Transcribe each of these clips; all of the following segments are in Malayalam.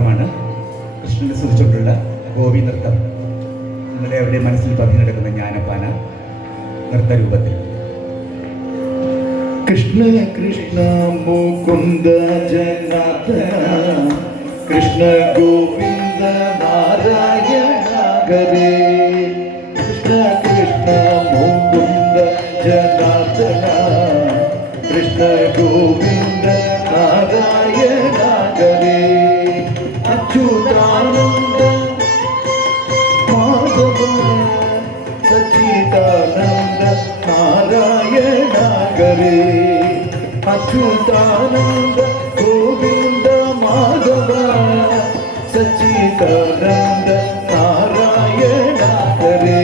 നൃത്തമാണ്. കൃഷ്ണനെ സ്തുതിച്ചുകൊണ്ടുള്ള ഗോപി നൃത്തം. നിങ്ങളുടെ അവരുടെ മനസ്സിൽ പതിഞ്ഞു കിടക്കുന്ന ജ്ഞാനപ്പാന നൃത്തരൂപത്തിൽ. കൃഷ്ണ കൃഷ്ണ മുകുന്ദ ജനാർദ്ദന കൃഷ്ണ ഗോവിന്ദ നാരായണ ഹരേ. കൃഷ്ണ കൃഷ്ണ മുകുന്ദ ജനാർദ്ദന കൃഷ്ണ ഗോവിന്ദ നാരായണ ഹരേ. അച്യുതാനന്ദ മാധവ സച്ചിദാനന്ദ നാരായണ ഹരേ. അച്യുതാനന്ദ ഗോവിന്ദ മാധവ സച്ചിദാനന്ദ നാരായണ ഹരേ.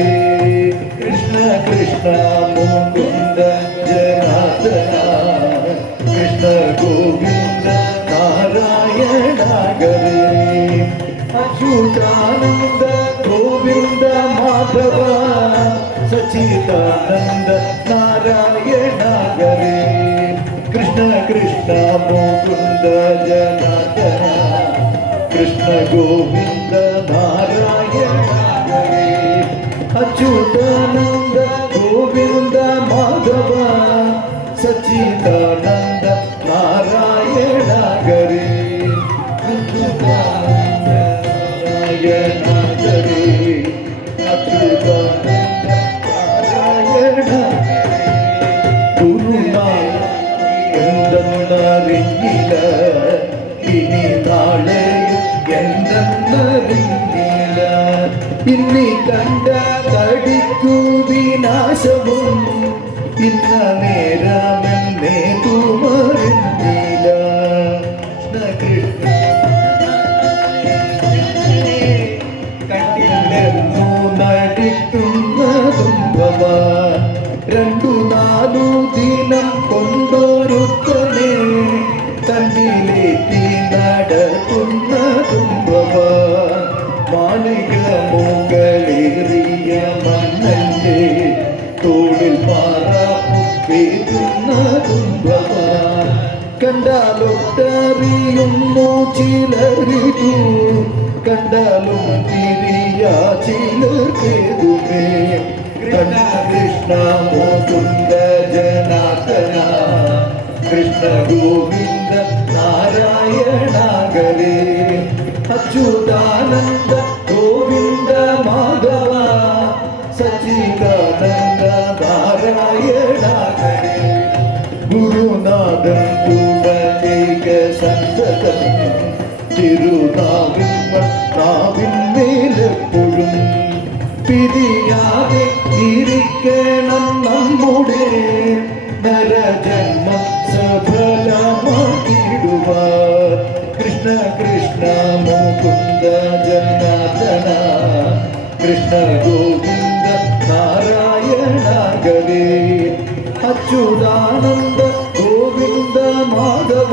കൃഷ്ണ കൃഷ്ണ മുകുന്ദ ജനാർദ്ദന കൃഷ്ണ ഗോവിന്ദ നാരായണ ഹരേ. അച്യുതാനന്ദ ഗോവിന്ദ മാധവ സച്ചിദാനന്ദ നാരായണ ഹരേ. കൃഷ്ണ കൃഷ്ണ മുകുന്ദ ജനാർദ്ദന കൃഷ്ണ ഗോവിന്ദ നാരായണ ഹരേ. അച്യുതാനന്ദ ഗോവിന്ദ മാധവ സച്ചിദാനന്ദ നാരായണ ഹരേ. അച്യുതാനന്ദ നാരായണ ഹരേ. അച്യുതാനന്ദ നാരായണ ഗുരുനായ എന്തെന്നറിഞ്ഞില്ല ഇനി നാളെ എന്തെന്നറിഞ്ഞില്ല. ഇനി കണ്ട തടിക്കു വിനാശവും ഇന്ന നേരമെന്നേ തുമറിഞ്ഞില്ല. കണ്ടില്ലെന്നു നടിക്കുന്നതും ഭവാൻ രണ്ടു നാലു ദിനം കൊണ്ടൊരുത്തനെ തന്നിലേറ്റി നടത്തുന്നതും ഭവാൻ. മാളിക മുകളേറിയ മന്നന്റെ തോളിൽ പാറാപ്പുന്നതും ഭവാൻ. കണ്ടാലൊട്ടറിയുന്നു ചിലരിതു കണ്ടാലും തിരിയാ ചിലർക്കേതുമേ. കൃഷ്ണ കൃഷ്ണ മുകുന്ദ ജനാർദ്ദന കൃഷ്ണ ഗോവിന്ദ നാരായണ ഹരേ. അച്യുതാനന്ദ ഗോവിന്ദ മാധവ സച്ചിദാനന്ദ നാരായണ ഹരേ. ഗുരുനാഥൻ തുടങ്ങിയ സന്തതം തിരുനാവിന്മേലെപ്പോഴും പിരിയാതെ ഇരിക്കണം നമ്മുടെ നരജന്മം സഫലമാക്കിടുവാൻ. കൃഷ്ണ കൃഷ്ണ മുകുന്ദ ജനാർദ്ദന കൃഷ്ണ ഗോവിന്ദ നാരായണ ഹരേ. അച്യുതാനന്ദ ഗോവിന്ദ മാധവ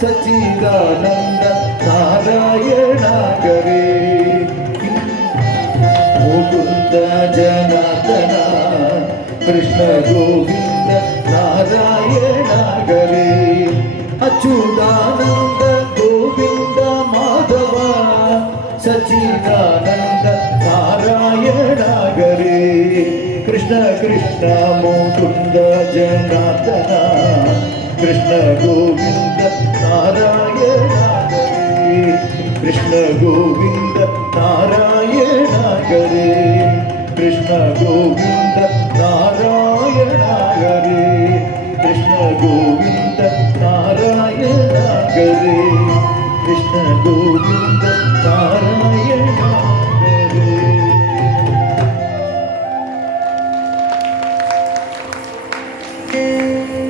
സച്ചിദാനന്ദ നാരായണ ഹരേ. മുകുന്ദ ജനാർദ്ദന കൃഷ്ണ ഗോവിന്ദ നാരായണ ഹരേ. അച്യുതാനന്ദ ഗോവിന്ദ മാധവ സച്ചിദാനന്ദ നാരായണ ഹരേ. കൃഷ്ണ കൃഷ്ണ മുകുന്ദ ജനാർദ്ദന കൃഷ്ണ ഗോവിന്ദ നാരായണ ഹരേ. കൃഷ്ണ ഗോവിന്ദ നാരായണ ഹരേ. കൃഷ്ണ ഗോവിന്ദ നാരായണ ഹരേ. കൃഷ്ണ ഗോവിന്ദ നാരായണ ഹരേ. കൃഷ്ണ ഗോവിന്ദ നാരായണ ഹരേ.